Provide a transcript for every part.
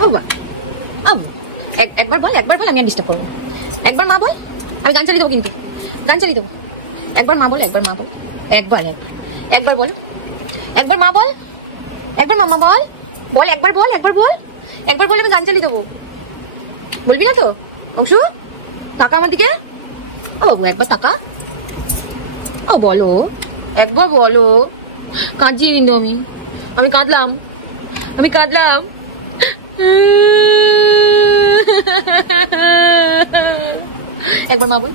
বাবা আবু একবার বল আমি আর ডিস্টার্ব করবো। একবার মা বল, আমি গান চালিয়ে দেবো, কিন্তু গান চালিয়ে দেবো। একবার মা বল, একবার মা বল, একবার বল, একবার মা বল, একবার মামা বল, বল একবার বল, একবার বল, একবার বল, আমি গান চালিয়ে দেবো। বলবি না তো অংশু? তাকা আমার দিকে। ও বাবু একবার তাকা। ও বলো, একবার বলো। কাঁদছিয়ে কিন্তু আমি কাঁদলাম, একবার মা বল,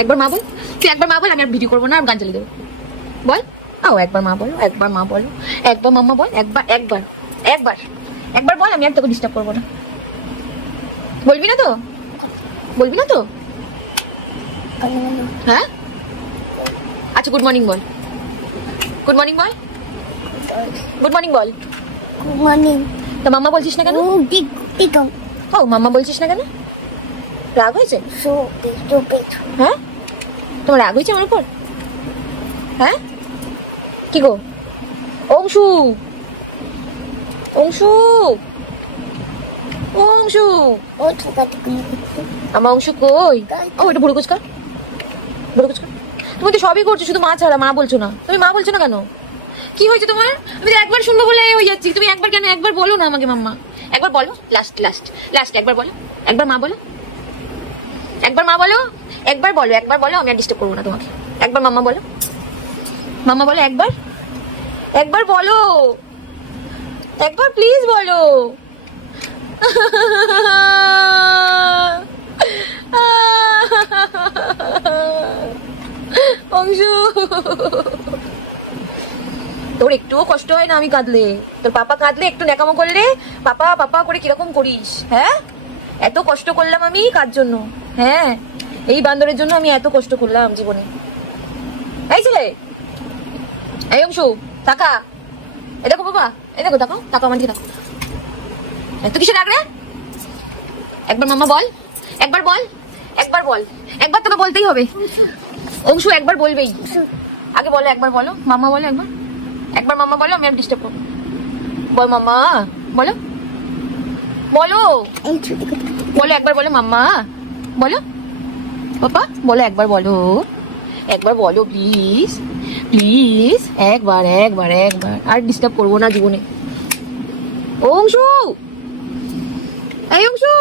একবার মা বল, তুই একবার মা বল, আমি আর ভিডিও করবো না, আর গান চালিয়ে দেবো। বল ও একবার মা বলো, একবার মা বলো, একবার মাম্মা বল, একবার একবার একবার একবার বল, আমি আর তোকে ডিস্টার্ব করবো না। বলবি না তো? বলবি না তো? হ্যাঁ আচ্ছা, গুড মর্নিং বল, গুড মর্নিং বল, গুড মর্নিং বল। মর্নিং। তা মাম্মা বলছিস না কেন? ও মাম্মা বলছিস না কেন? রাগ হয়েছে? হ্যাঁ তোমার রাগ হয়েছে আমার উপর? হ্যাঁ কি গো অংশু, অংশু, অংশু, আমার অংশু কই? ও এটা বুড়ো কুচকা, বুড়ো কুচকা। তুমি তো সবই করছো, শুধু মা ছাড়া। মা বলছো না, তুমি মা বলছো না কেন? কি হয়েছে তোমার? আমি তো একবার শুনবো বলে হয়ে যাচ্ছি, তুমি একবার কেন? একবার বলো না আমাকে মাম্মা, একবার বলো, লাস্ট লাস্ট লাস্ট একবার বলো, একবার মা বলো, একবার মা বলো, একবার বলো, একবার বলো, আমি আর ডিস্টার্ব করবো না তোমাকে। একবার মাম্মা বলো, মাম্মা বলো, একবার, একবার বলো, একবার প্লিজ বলো। অংশু তোর একটুও কষ্ট হয় না আমি কাঁদলে? তোর পাপা কাঁদলে একটু ন্যাকামো করলে পাপা পাপা করে কিরকম করিস? হ্যাঁ এত কষ্ট করলাম আমি কার জন্য? হ্যাঁ এই বান্দরের জন্য আমি এত কষ্ট করলাম জীবনে। এই ছেলে, এই অংশু তাকা, এ দেখো বাবা, এই দেখো, তাকাও তাকাও আমার দিকে, তাকাও। এত কিসের রাগ রে? একবার মাম্মা বল, একবার বল, একবার বল, একবার তোকে বলতেই হবে অংশু, একবার বলবেই। আগে বলো, একবার বলো মাম্মা বলো, একবার, একবার মাম্মা বলো, আমি আর ডিস্টার্ব করবো। বল মাম্মা বলো, বলো, বলো একবার বলো মাম্মা, বলো পাপা বলো, একবার বলো, একবার বলো প্লিজ প্লিজ, একবার একবার একবার, আর ডিস্টার্ব করবো না জীবনে। অংশু, এই অংশু,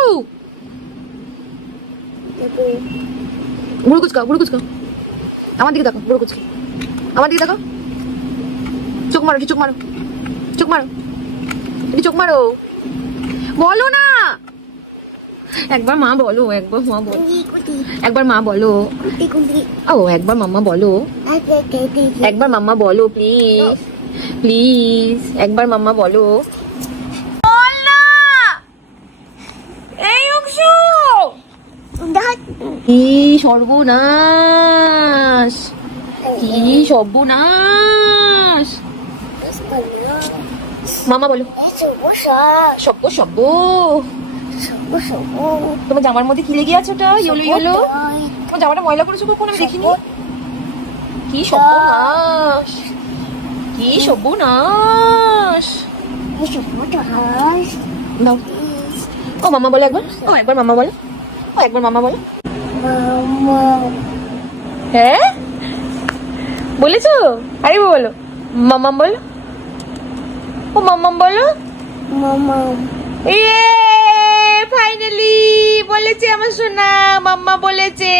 বুড়ো কুচকা, বুড়ো কুচকা, আমার দিকে দেখো, বুড়ো কুচকা আমার দিকে দেখো, চোখ মারো, চোখ মারো, চোখ মারো, চোখ মারো, বলো না, একবার মা বলো, একবার মা বলো, একবার মা বলো, ও একবার মাম্মা বলো, একবার মাম্মা বলো প্লিজ প্লিজ, একবার মাম্মা বলো। বল না এই অংশু, কি সর্বনাশ, কি সর্বনাশ। মামা বলো, সব্য সব্য। তোমার জামার মধ্যে কি লেগে আছে? ওটা ইয়েলো ইয়েলো, তোমার জামাটা ময়লা করেছো কখন? আমি দেখিনি। কি সর্বনাশ, কি সর্বনাশ। নাও ও মামা বলো একবার, ও একবার মামা বলো, ও একবার মামা বলো। হ্যাঁ বলেছো? আরে বলো মামাম বলো, ও মামাম বলো, ইয়ে ফাইনালি বলেছে আমার সোনা, মাম্মা বলেছে।